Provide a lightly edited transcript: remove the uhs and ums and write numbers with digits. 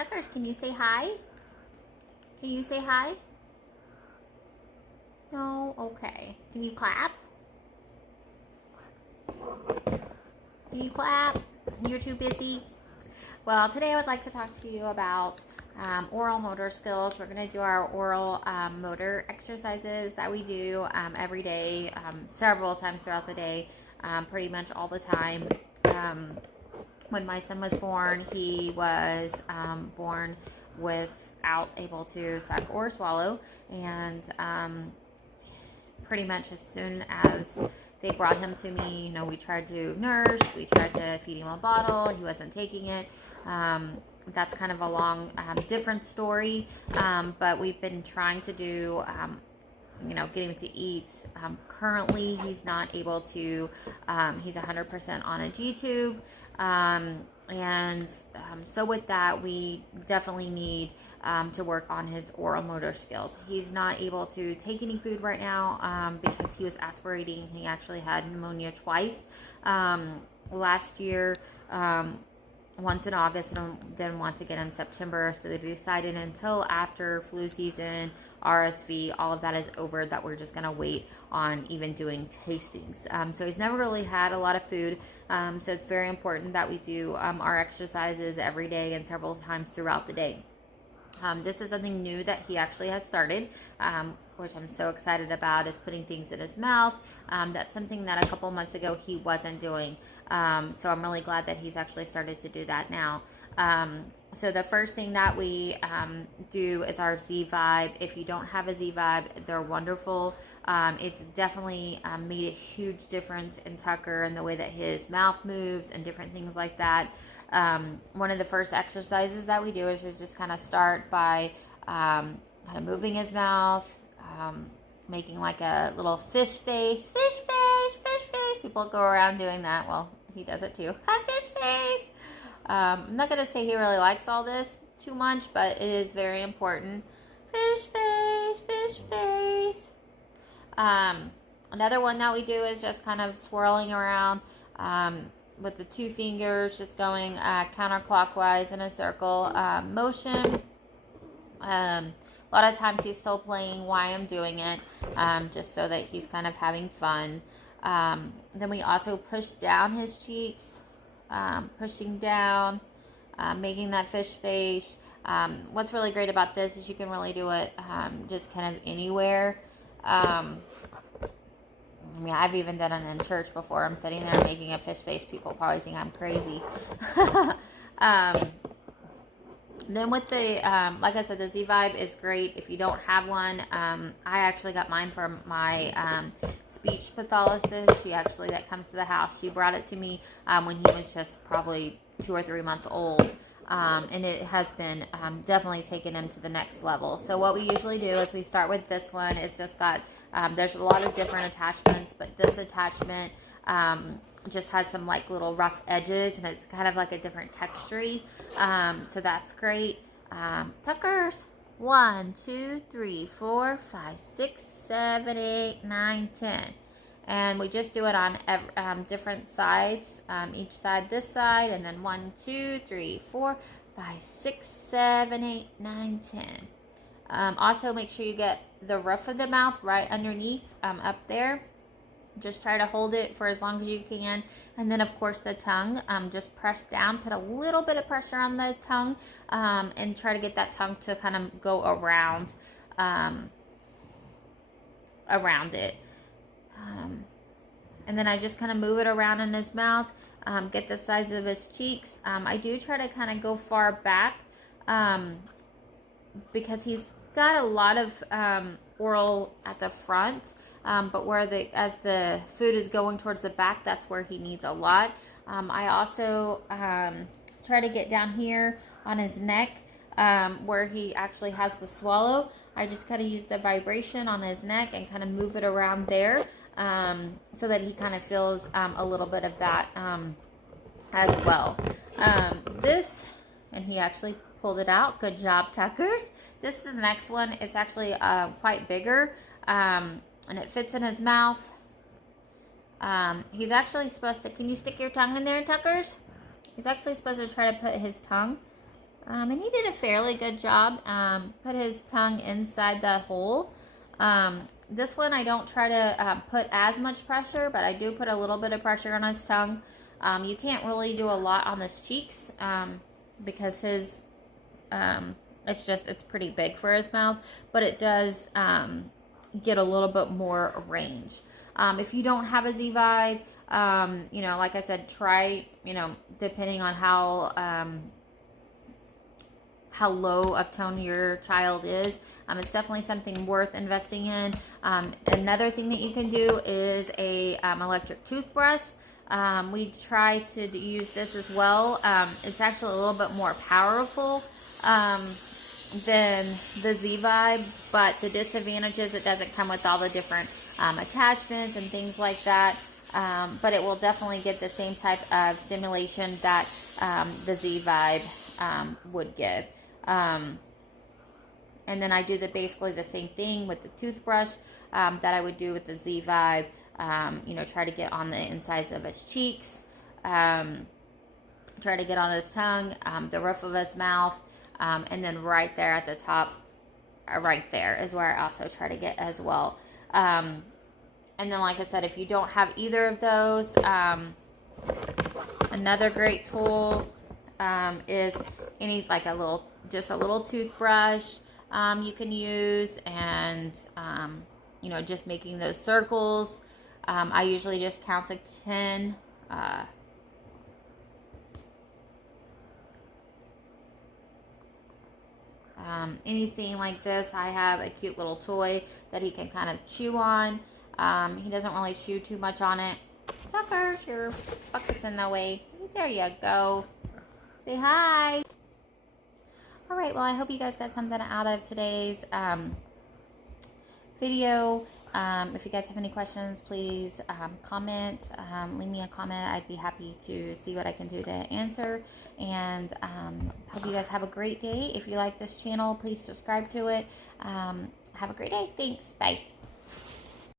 Tuckers, can you say hi? Can you say hi? No? Okay. Can you clap? Can you clap? You're too busy? Well, today I would like to talk to you about oral motor skills. We're going to do our oral motor exercises that we do every day, several times throughout the day, pretty much all the time. When my son was born, he was born without able to suck or swallow, and pretty much as soon as they brought him to me, you know, we tried to nurse, we tried to feed him a bottle, he wasn't taking it. That's kind of a long, different story, but we've been trying to do, you know, get him to eat. Currently, he's not able to, he's 100% on a G-tube, so with that, we definitely need to work on his oral motor skills. He's not able to take any food right now because he was aspirating. He actually had pneumonia twice last year, once in August and then once again in September. So they decided until after flu season, RSV, all of that is over, that we're just going to wait on even doing tastings. So he's never really had a lot of food. So it's very important that we do our exercises every day and several times throughout the day. This is something new that he actually has started, which I'm so excited about, is putting things in his mouth. That's something that a couple months ago he wasn't doing. So I'm really glad that he's actually started to do that now. So the first thing that we do is our Z-Vibe. If you don't have a Z-Vibe, they're wonderful. It's definitely made a huge difference in Tucker and the way that his mouth moves and different things like that. One of the first exercises that we do is just kind of start by kind of moving his mouth, making like a little fish face, fish face, fish face. People go around doing that. Well, he does it too. Fish face. I'm not going to say he really likes all this too much, but it is very important. Fish face, fish face. Another one that we do is just kind of swirling around with the two fingers, just going counterclockwise in a circle motion. A lot of times he's still playing why I'm doing it, just so that he's kind of having fun. Then we also push down his cheeks, pushing down, making that fish face. What's really great about this is you can really do it just kind of anywhere. I mean, I've even done it in church before. I'm sitting there making a fish face. People probably think I'm crazy. Then with the, like I said, the Z-Vibe is great. If you don't have one, I actually got mine from my speech pathologist. She actually, that comes to the house, she brought it to me when he was just probably 2 or 3 months old. And it has been definitely taken him to the next level. So what we usually do is we start with this one. It's just got, there's a lot of different attachments, but this attachment just has some like little rough edges, and it's kind of like a different texture. So that's great. Tuckers, 1, 2, 3, 4, 5, 6, 7, 8, 9, 10. And we just do it on different sides, each side this side, and then 1, 2, 3, 4, 5, 6, 7, 8, 9, 10. Also, make sure you get the roof of the mouth right underneath, up there. Just try to hold it for as long as you can. And then, of course, the tongue, just press down, put a little bit of pressure on the tongue, and try to get that tongue to kind of go around, around it. And then I just kind of move it around in his mouth, get the size of his cheeks. I do try to kind of go far back, because he's got a lot of oral at the front, but where as the food is going towards the back, that's where he needs a lot. I also try to get down here on his neck, where he actually has the swallow. I just kind of use the vibration on his neck and kind of move it around there, so that he kind of feels a little bit of that as well. This, and he actually pulled it out. Good job, Tuckers. This is the next one. It's actually quite bigger, and it fits in his mouth. He's actually supposed to, can you stick your tongue in there, Tuckers? He's actually supposed to try to put his tongue And he did a fairly good job. Put his tongue inside that hole. This one I don't try to put as much pressure, but I do put a little bit of pressure on his tongue. You can't really do a lot on his cheeks because his it's pretty big for his mouth, but it does get a little bit more range. If you don't have a Z-Vibe, you know, like I said, try, you know, depending on how low of tone your child is. It's definitely something worth investing in. Another thing that you can do is a electric toothbrush. We try to use this as well. It's actually a little bit more powerful than the Z-Vibe, but the disadvantage is it doesn't come with all the different attachments and things like that. But it will definitely get the same type of stimulation that the Z-Vibe would give. And then I do basically the same thing with the toothbrush that I would do with the Z-Vibe. You know, try to get on the insides of his cheeks, try to get on his tongue, the roof of his mouth, and then right there at the top, right there is where I also try to get as well. And then, like I said, if you don't have either of those, another great tool is just a little toothbrush you can use, and you know, just making those circles. I usually just count to 10. Anything like this, I have a cute little toy that he can kind of chew on. He doesn't really chew too much on it. Tucker, your bucket's in the way. There you go. Say hi. All right, well, I hope you guys got something out of today's video. If you guys have any questions, please comment. Leave me a comment. I'd be happy to see what I can do to answer. And hope you guys have a great day. If you like this channel, please subscribe to it. Have a great day. Thanks. Bye.